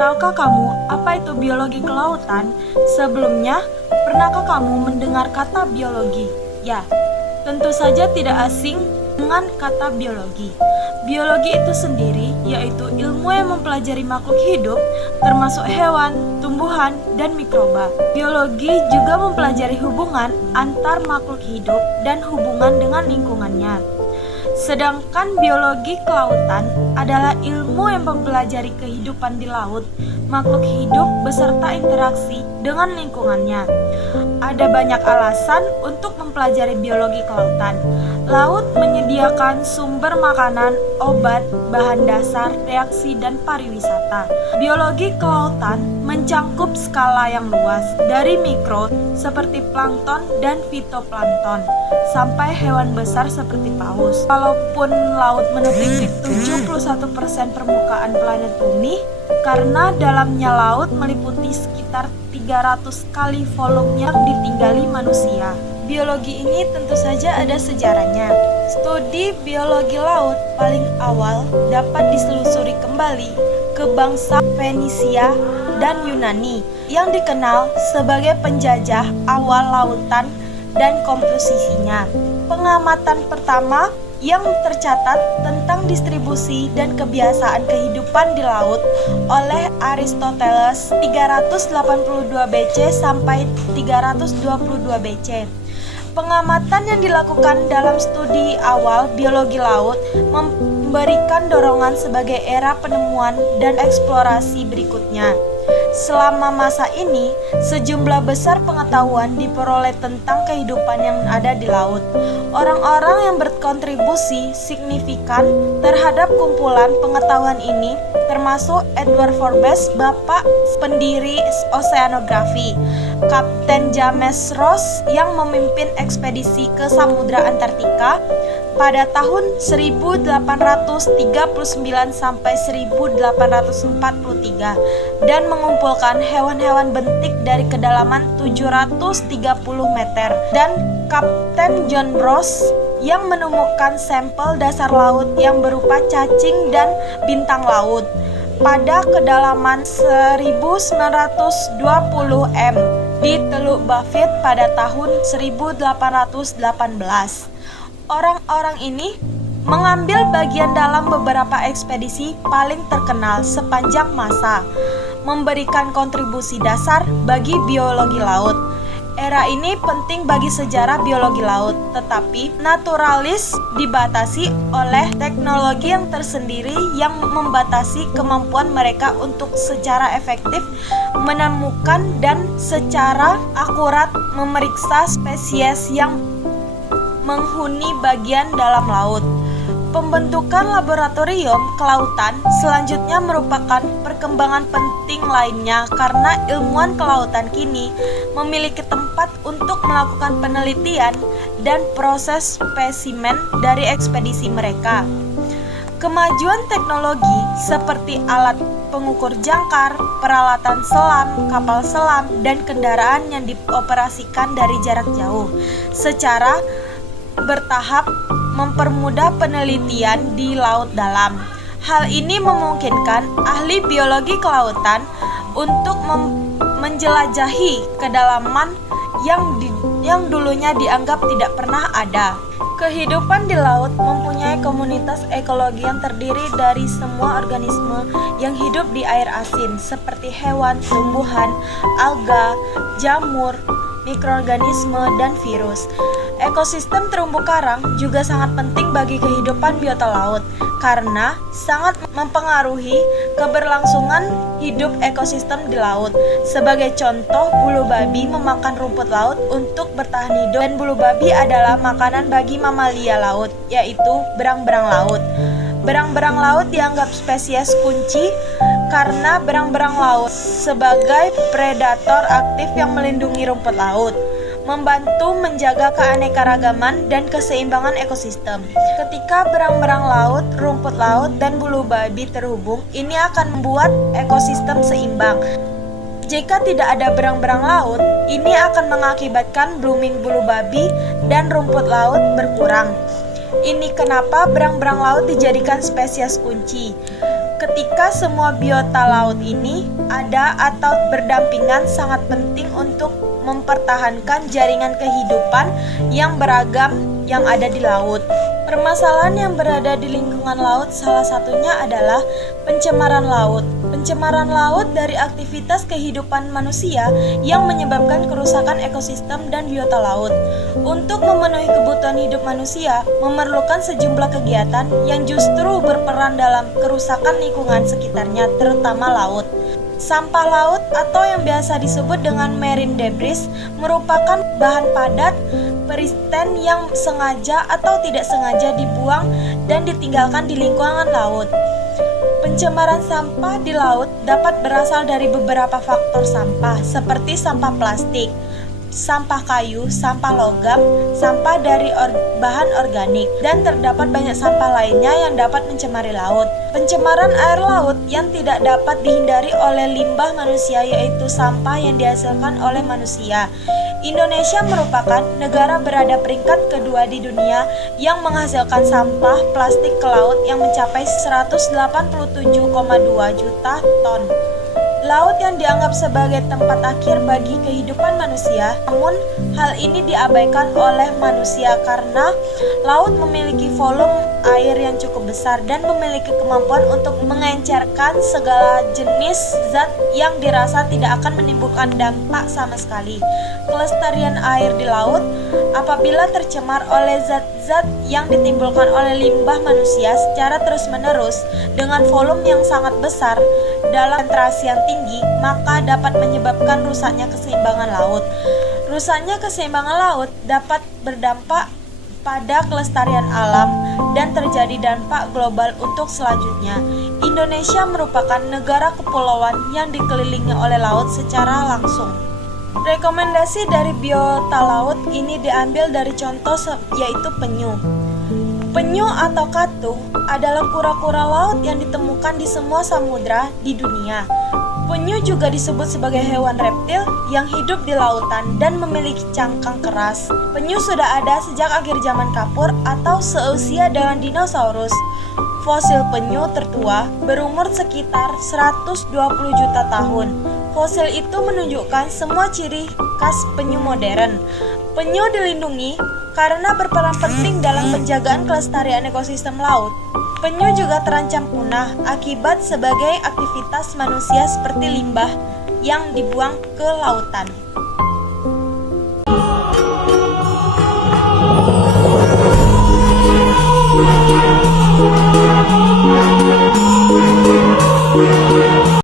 tahukah kamu apa itu biologi kelautan? Sebelumnya, pernahkah kamu mendengar kata biologi? Ya, tentu saja tidak asing dengan kata biologi. Biologi itu sendiri yaitu ilmu yang mempelajari makhluk hidup, termasuk hewan, tumbuhan, dan mikroba. Biologi juga mempelajari hubungan antar makhluk hidup dan hubungan dengan lingkungannya. Sedangkan biologi kelautan adalah ilmu yang mempelajari kehidupan di laut, makhluk hidup beserta interaksi dengan lingkungannya. Ada banyak alasan untuk mempelajari biologi kelautan. Laut menyediakan sumber makanan, obat, bahan dasar, reaksi, dan pariwisata. Biologi kelautan mencangkup skala yang luas, dari mikro seperti plankton dan fitoplankton, sampai hewan besar seperti paus. Walaupun laut menutupi 71% permukaan planet bumi, karena dalamnya laut meliputi sekitar 300 kali volume yang ditinggali manusia. Biologi ini tentu saja ada sejarahnya. Studi biologi laut paling awal dapat diselusuri kembali ke bangsa Fenisia dan Yunani yang dikenal sebagai penjajah awal lautan dan komposisinya. Pengamatan pertama yang tercatat tentang distribusi dan kebiasaan kehidupan di laut oleh Aristoteles 382 BC sampai 322 BC. Pengamatan yang dilakukan dalam studi awal biologi laut memberikan dorongan sebagai era penemuan dan eksplorasi berikutnya. Selama masa ini, sejumlah besar pengetahuan diperoleh tentang kehidupan yang ada di laut. Orang-orang yang berkontribusi signifikan terhadap kumpulan pengetahuan ini termasuk Edward Forbes, bapak pendiri oseanografi, Kapten James Ross yang memimpin ekspedisi ke Samudra Antartika pada tahun 1839 sampai 1843 dan mengumpulkan hewan-hewan bentik dari kedalaman 730 meter, dan Kapten John Ross yang menemukan sampel dasar laut yang berupa cacing dan bintang laut pada kedalaman 1920 m di Teluk Baffin pada tahun 1818. Orang-orang ini mengambil bagian dalam beberapa ekspedisi paling terkenal sepanjang masa, memberikan kontribusi dasar bagi biologi laut. Era ini penting bagi sejarah biologi laut, tetapi naturalis dibatasi oleh teknologi yang tersendiri yang membatasi kemampuan mereka untuk secara efektif menemukan dan secara akurat memeriksa spesies yang menghuni bagian dalam laut. Pembentukan laboratorium kelautan selanjutnya merupakan perkembangan penting lainnya karena ilmuwan kelautan kini memiliki tempat untuk melakukan penelitian dan proses spesimen dari ekspedisi mereka. Kemajuan teknologi seperti alat pengukur jangkar, peralatan selam, kapal selam, dan kendaraan yang dioperasikan dari jarak jauh secara bertahap mempermudah penelitian di laut dalam. Hal ini memungkinkan ahli biologi kelautan untuk menjelajahi kedalaman yang dulunya dianggap tidak pernah ada. Kehidupan di laut mempunyai komunitas ekologi yang terdiri dari semua organisme yang hidup di air asin seperti hewan, tumbuhan, alga, jamur, mikroorganisme, dan virus. Ekosistem terumbu karang juga sangat penting bagi kehidupan biota laut karena sangat mempengaruhi keberlangsungan hidup ekosistem di laut. Sebagai contoh, bulu babi memakan rumput laut untuk bertahan hidup, dan bulu babi adalah makanan bagi mamalia laut, yaitu berang-berang laut. Berang-berang laut dianggap spesies kunci karena berang-berang laut sebagai predator aktif yang melindungi rumput laut, membantu menjaga keanekaragaman dan keseimbangan ekosistem. Ketika berang-berang laut, rumput laut, dan bulu babi terhubung, ini akan membuat ekosistem seimbang. Jika tidak ada berang-berang laut, ini akan mengakibatkan blooming bulu babi dan rumput laut berkurang. Ini kenapa berang-berang laut dijadikan spesies kunci. Ketika semua biota laut ini ada atau berdampingan, sangat penting untuk mempertahankan jaringan kehidupan yang beragam yang ada di laut. Permasalahan yang berada di lingkungan laut salah satunya adalah pencemaran laut. Pencemaran laut dari aktivitas kehidupan manusia yang menyebabkan kerusakan ekosistem dan biota laut. Untuk memenuhi kebutuhan hidup manusia, memerlukan sejumlah kegiatan yang justru berperan dalam kerusakan lingkungan sekitarnya, terutama laut. Sampah laut atau yang biasa disebut dengan marine debris merupakan bahan padat peristen yang sengaja atau tidak sengaja dibuang dan ditinggalkan di lingkungan laut. Pencemaran sampah di laut dapat berasal dari beberapa faktor sampah, seperti sampah plastik, sampah kayu, sampah logam, sampah dari bahan organik, dan terdapat banyak sampah lainnya yang dapat mencemari laut. Pencemaran air laut yang tidak dapat dihindari oleh limbah manusia, yaitu sampah yang dihasilkan oleh manusia. Indonesia merupakan negara berada peringkat kedua di dunia yang menghasilkan sampah plastik ke laut yang mencapai 187,2 juta ton. Laut yang dianggap sebagai tempat akhir bagi kehidupan manusia, namun hal ini diabaikan oleh manusia karena laut memiliki volume air yang cukup besar dan memiliki kemampuan untuk mengencerkan segala jenis zat yang dirasa tidak akan menimbulkan dampak sama sekali. Kelestarian air di laut apabila tercemar oleh zat-zat yang ditimbulkan oleh limbah manusia secara terus-menerus dengan volume yang sangat besar dalam konsentrasi yang tinggi, maka dapat menyebabkan rusaknya keseimbangan laut. Rusaknya keseimbangan laut dapat berdampak pada kelestarian alam dan terjadi dampak global untuk selanjutnya. Indonesia merupakan negara kepulauan yang dikelilingi oleh laut secara langsung. Rekomendasi dari biota laut ini diambil dari contoh yaitu penyu. Penyu atau katu adalah kura-kura laut yang ditemukan di semua samudra di dunia. Penyu juga disebut sebagai hewan reptil yang hidup di lautan dan memiliki cangkang keras. Penyu sudah ada sejak akhir zaman kapur atau seusia dengan dinosaurus. Fosil penyu tertua berumur sekitar 120 juta tahun. Fosil itu menunjukkan semua ciri khas penyu modern. Penyu dilindungi karena berperan penting dalam penjagaan kelestarian ekosistem laut. Penyu juga terancam punah akibat sebagai aktivitas manusia seperti limbah yang dibuang ke lautan.